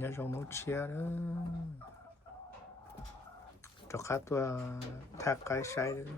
nhớ trong nấu chia đó cho khác tôi thác cái sai đó.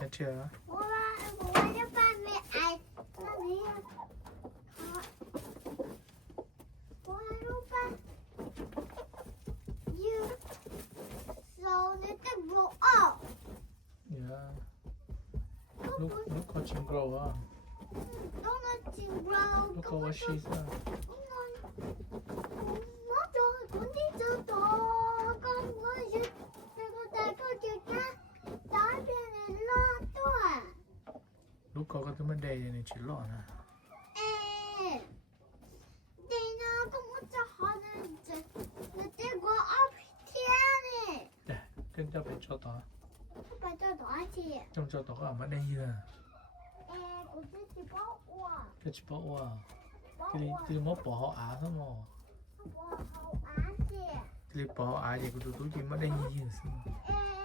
Nhớ chưa? Yeah. Look how she grow up. Look at what she's done. Lúc có cái thứ vấn đề này chỉ lọ nè. Nè, cái cho phải cho tỏ. Trong cho tỏ ở bên đây à. Cái chỉ bỏ qua. Cái mốt bỏ họ á thôi mà. Cái bỏ á vậy của tụi chỉ mất đây gì vậy?